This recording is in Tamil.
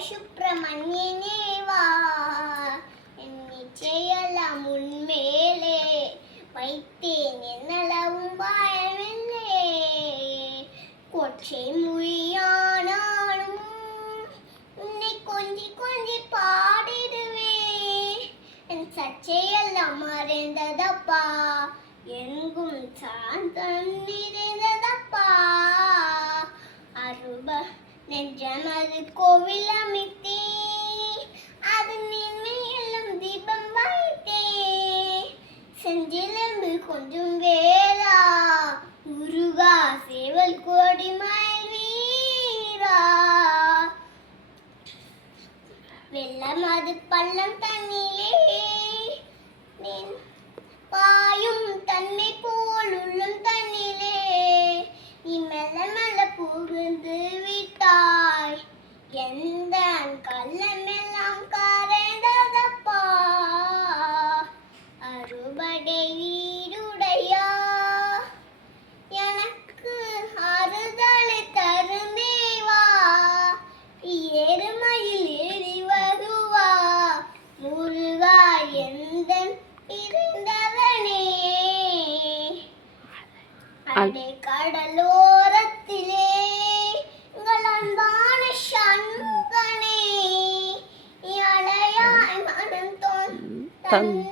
சுப்பிரமணியனே என் நிச்சயெல்லாம் உன்மேலே வைத்தேன். என்னளவும் பயமில்லை. கொச்சை மொழியானாலும் உன்னை கொஞ்சி கொஞ்சி பாடிடுவேன் என் சர்ச்சையெல்லாம் மறைந்ததப்பா. எங்கும் சாந்தம் நெஞ்சமது கோவில் அமைத்தேன் அது நின்மையெல்லாம் தீபம் வைத்தேன் செஞ்சிலம்பு கொஞ்சம் வேளா முருகா சேவல் கோடி மயில் வீரா. வெள்ளம் அது பள்ளம் தண்ணிலே நின் எந்த கள்ளமெல்லாம் கரைந்ததப்பா? அறுபடை வீடுடையா? எனக்கு அறுதலை தரும் எருமையில் ஏறி வருவா? முருகா எந்த இருந்தவனே அடை கடலோரத்திலே 疼